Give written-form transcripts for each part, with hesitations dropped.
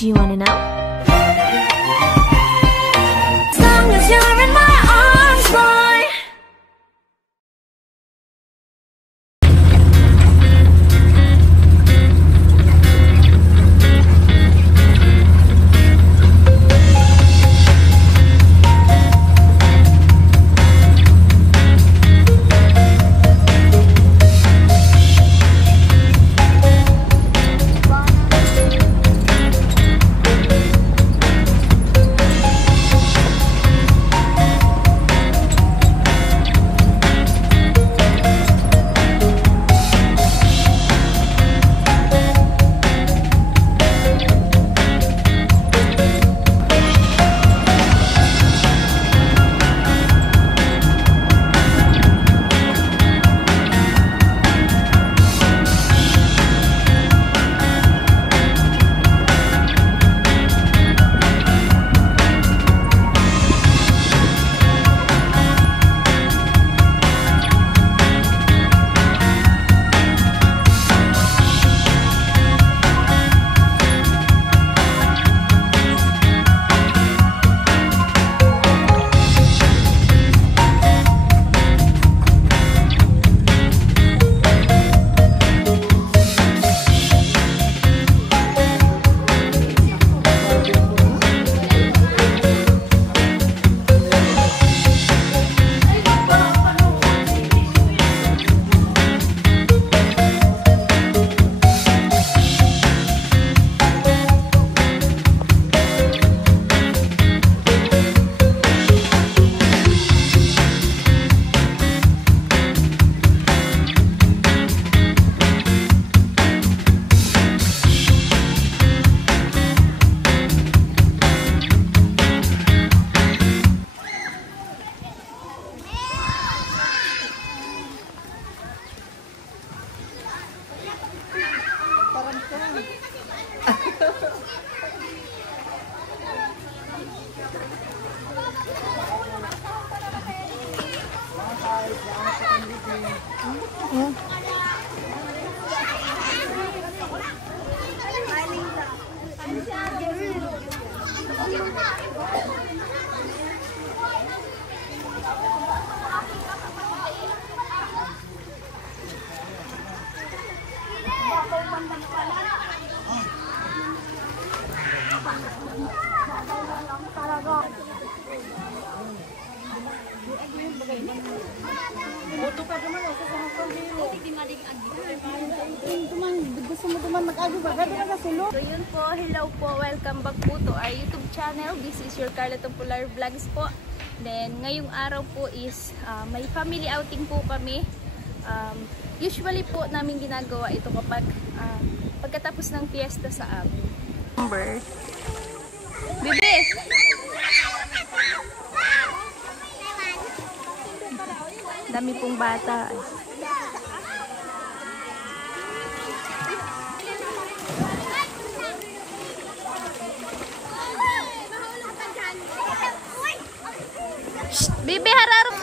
Do you wanna know? As long as you're in my arms, boy. So yun po, hello po, welcome back po to our YouTube channel. This is your Carla Popular Vlogs po. Then ngayong araw po is may family outing po kami. Usually po namin ginagawa ito kapag pagkatapos ng fiesta sa amin. Bebe! Dami pong bata. Bibi, harap!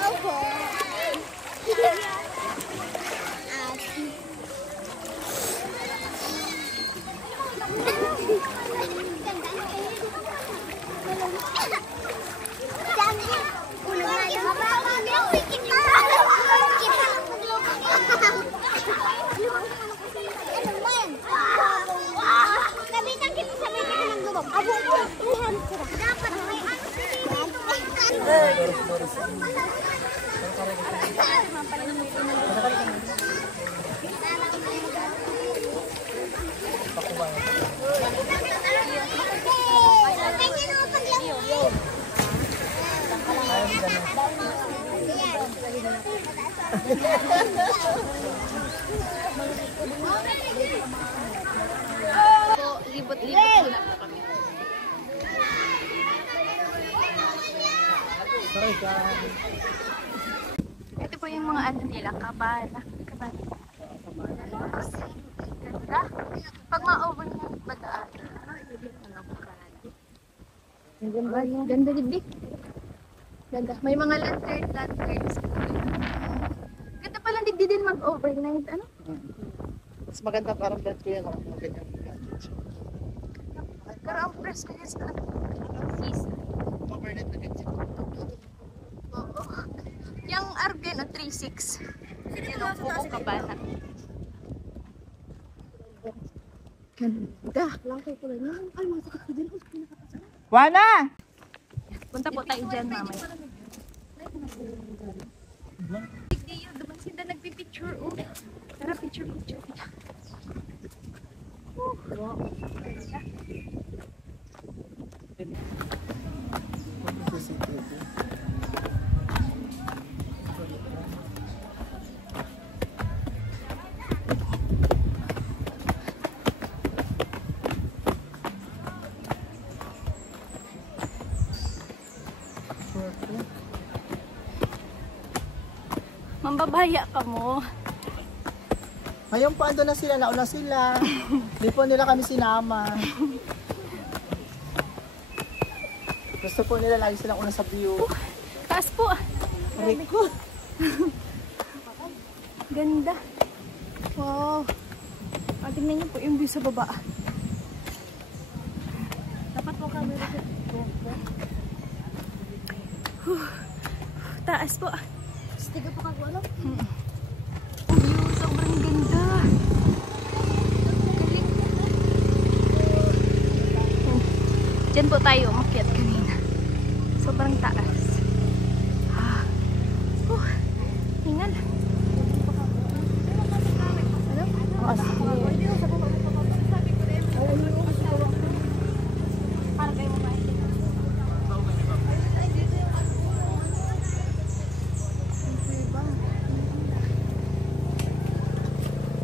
Libot-libot muna po kami. Ito po yung mga ano nila, kabana. Ganda. Pag ma-open yung badaan. Ganda gindi. Ganda. May mga lanterns. Ganda pala hindi din mag-overnight. Ano? Mas maganda parang dahil ko yan ako. Pero ang presko niya sa season. Overnight na kasi. Oo. Yung Argen, 3.6. Yan ang buko kabana. Ganda. Wana! Punta po tayo dyan mamaya. Hindi yun, duman sila nagpipicture. Oh. Tara, picture. Mambabaya ka mo. Ngayon po ando na sila, nauna sila. Hindi po nila kami sinama. Gusto po nila lagi silang una sa view. Taas po. Rico. Ganda. Wow. Tingnan niyo po yung view sa baba. Dapat po camera sa taas po. Stiga pa kagwalo? View, sobrang ganda. Galing. Diyan po tayo umakyat kanina. Sobrang taas. Hingal.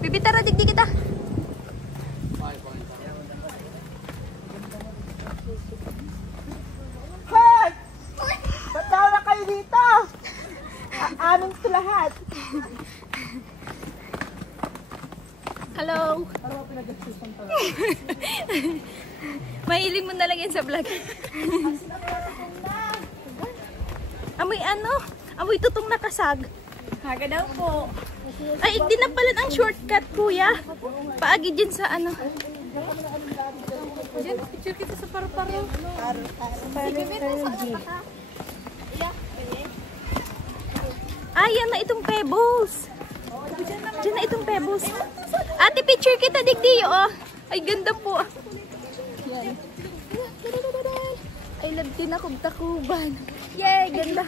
Bibi, tara, digdi kita. Hey! Ba't daw na kayo dito? Amin ito lahat. Hello. Mahiling mo na lang yan sa vlog. Amoy ano? Amoy tutong nakasag. Haga daw po. Ay, di na pala ang shortcut, kuya. Paagi dyan sa ano. Diyan, picture kita sa paru-paro. Ay, yan na itong pebbles. Diyan na itong pebbles. Ate, picture kita, digdiyo, oh. Ay, ganda po. Yan. I love tinakub-takuban. Yay, ganda.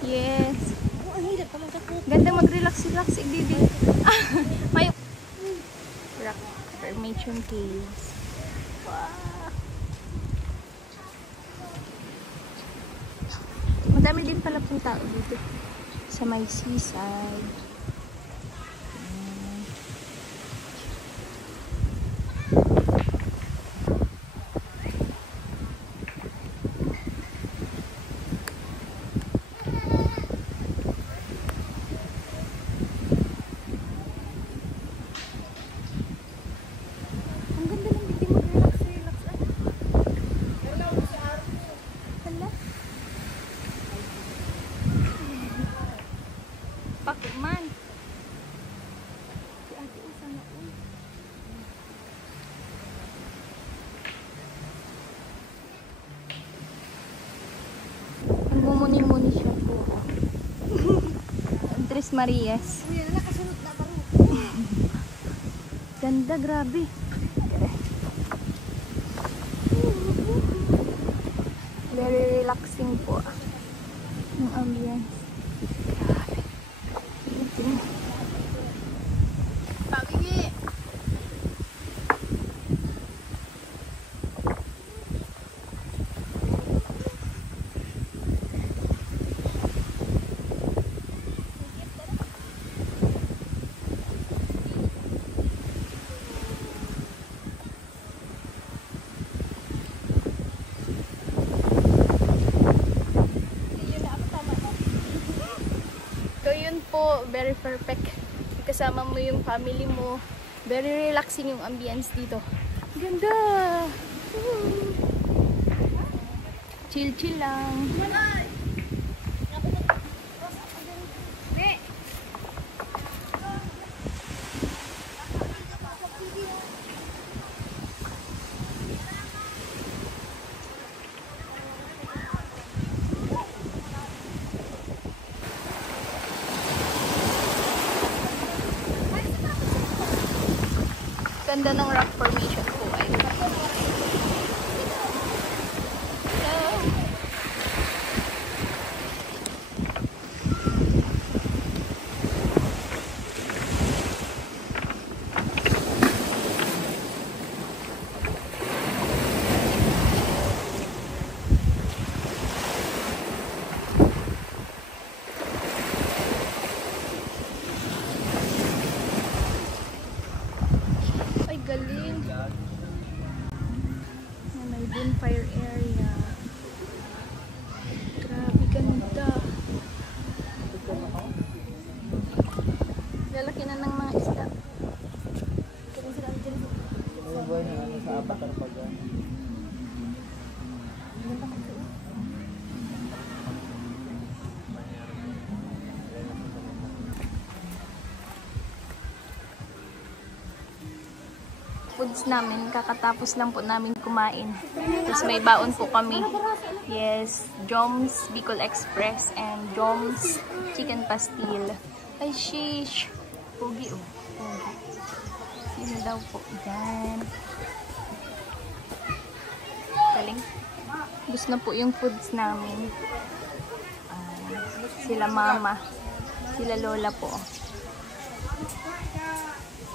Yes. Ganda mag-relax-relax, igdibi. May rock formation caves. Wow. Madami din pala pong tao dito sa may seaside. Pakuman. Si ate isa na po. Nagmumuni-muni siya po. Andres Marias. Ganda, grabe. Very relaxing po yung ambience. Pagingi. So yun po, very perfect. Kasama mo yung family mo. Very relaxing yung ambience dito. Ganda! Chill-chill lang. ganda ng rock formation po ay. Galing. May bonfire area. Grabe ganda. Lalaki na ng mga isda. Sa Avatar pa dyan. Foods namin, kakatapos lang po namin kumain. Tapos may baon po kami. Yes, Joms Bicol Express and Joms Chicken Pastil. Ay, sheesh. Pogi oh. Pogi. Sino daw po? Yan. Galing. Gusto na po yung foods namin. Sila mama. Sila lola po.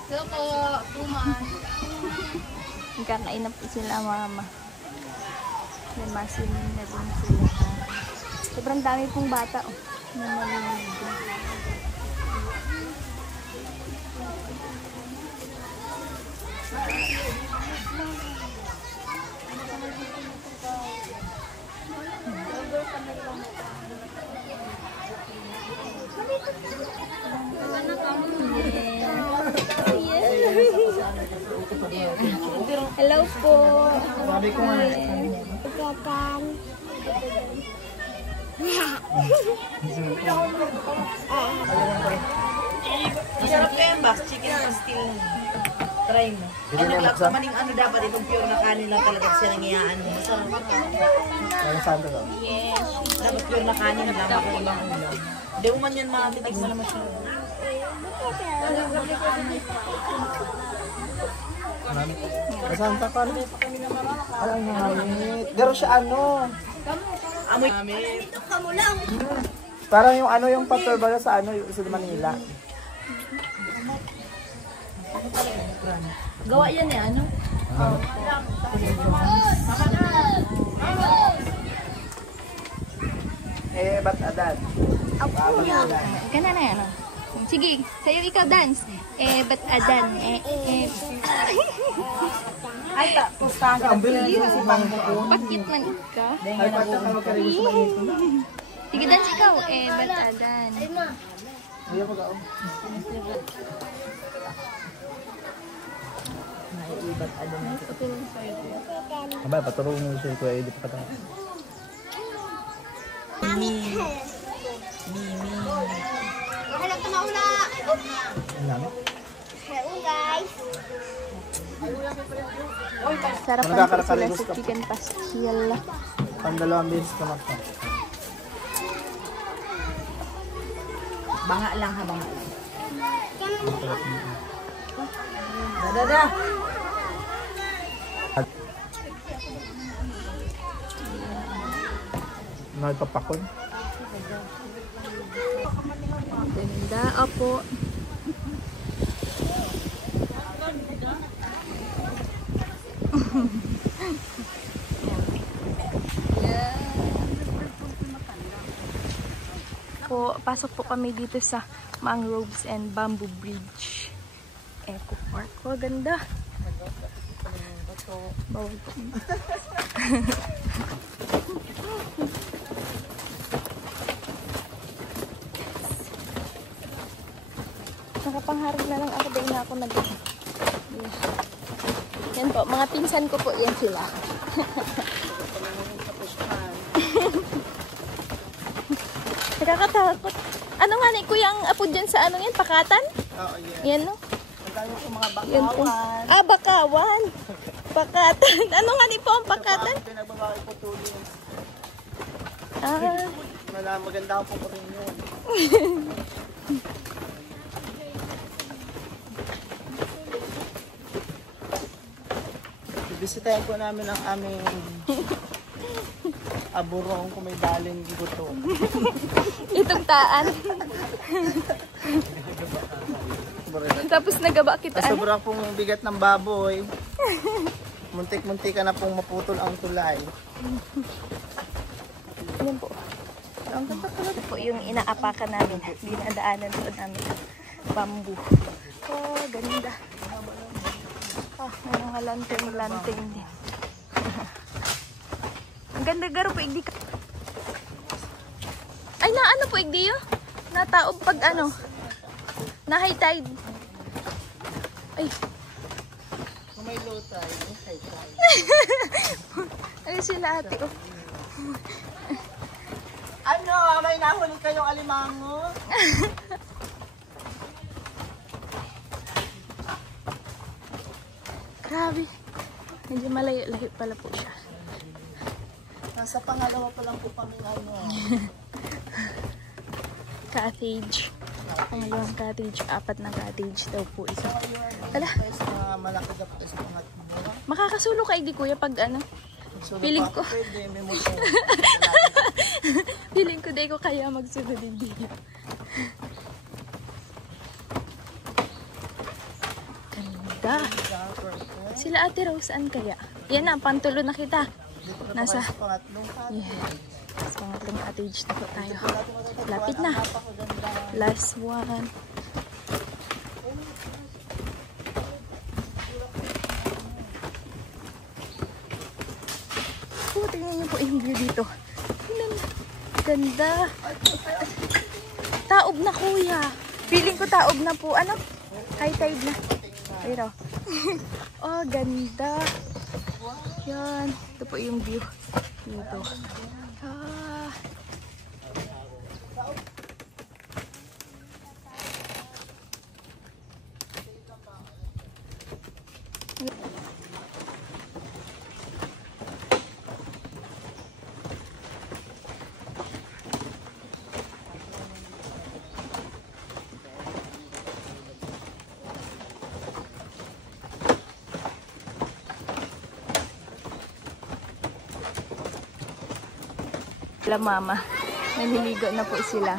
Hello po, Tuman. Nagkakain na po sila mama. May masin na din sila. Sobrang dami pong bata. Oh. Hello po. Sabi ko nga. Masarap ka yan, Bas. Chicken pastil. Try mo. Ay, naglakamaning ano dapat itong pure na kanin lang talaga siya nangiyaan mo. Masarap ka. Ano saan to daw? Yes. Dapat pure na kanin lang ako ibang ulam. Hindi mo man yan matitig mo naman siya. Santa Carla. Alam niya hamit. Pero siya ano? Amoy namin. Parang yung ano yung paturbala sa ano yung sa Manila. Gawa yan eh, ano? Eh, ba't adan? Gana na yan. Sige, sa'yo ikaw dance. Ba't adan? Ay, pustahan ka. Ang bilis na si Bangko ko. Bakit man ikaw? Ay, pati ka magkarigo sa manito. Sige, dance ikaw. Ba't adan? Ayaw pag ako. Naiibat ano na. Abay, patulong mo siya ko. Di pa katawa. Hanap na mauna. Ang dami. Hello guys. Sarapan po sila sa chicken pastil. Pandalawang beses ka makta. Banga lang ha, banga lang. Dada. Nagpapakon. Ganda, opo. Po, pasok po kami dito sa Mangroves and Bamboo Bridge Eco Park. Oh, ganda. Bawal po. Nakapangharap na lang ako dahil na ako nag Yan po, mga pinsan ko po yan sila. Nakakatakot. Ano nga ni kuya ang apo dyan sa ano yan? Pakatan? Oo, yeah. Yan no? Nagkano po mga Yan po. bakawan. Ah, bakawan. Pakatan. Ano nga ni po ang pakatan? Pinagbabawi po tuloy. Ah, Maganda ako po rin yun. Bibisitahin po namin ang aming aburong kung may daling guto. Itugtaan. Tapos nagaba kita. Sobrang pong bigat ng baboy. Muntik-muntik ka na pong maputol ang tulay. Yan po. Ang ganda pala po yung inaapakan namin. Dinadaanan po namin ang bamboo. Oh, ganda. Ah, may mga lantern din. Ang ganda garo po, igdi ka. Ay, naano po, igdi yun? Nataob pag ano? Na high tide. Ay. Kung may low tide, may high tide. Ay, sila ate, oh. Ano? May nahuli kayong alimango? Grabe. Medyo malayo-layo pala po siya. Nasa pangalawa pa lang po kami ano. Cottage. Pangalawang cottage. 4 na cottage daw po ito. Ala. Guys, mga malaki na po sa mga mura. Makakasulo ka, di kuya, pag ano? Feeling ko. Pwede, may motor. Feeling ko di ko kaya magsunod hindi. Ganda. Sila Ate Rose, saan kaya? Yan na, pantulo na kita. Nasa Pangatlong cottage. yes. Pangatlong cottage na po tayo. Lapit na. Last one. Oh, tingnan niyo po yung view dito. Tingnan niyo. Ganda. Taob na kuya. Feeling ko taob na po. Ano? High tide na. Pero. Oh, ganda. Yan. Ito po yung view. Dito. Ah. La mama. Naliligo na po sila.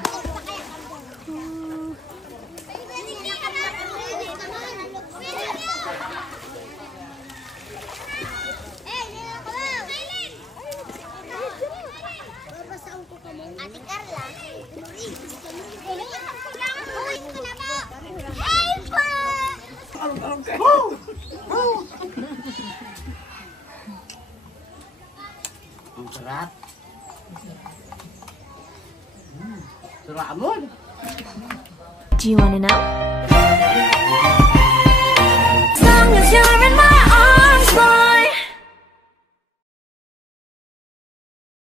Ate Carla. Ang sarap. Sarap mo. Do you want to know?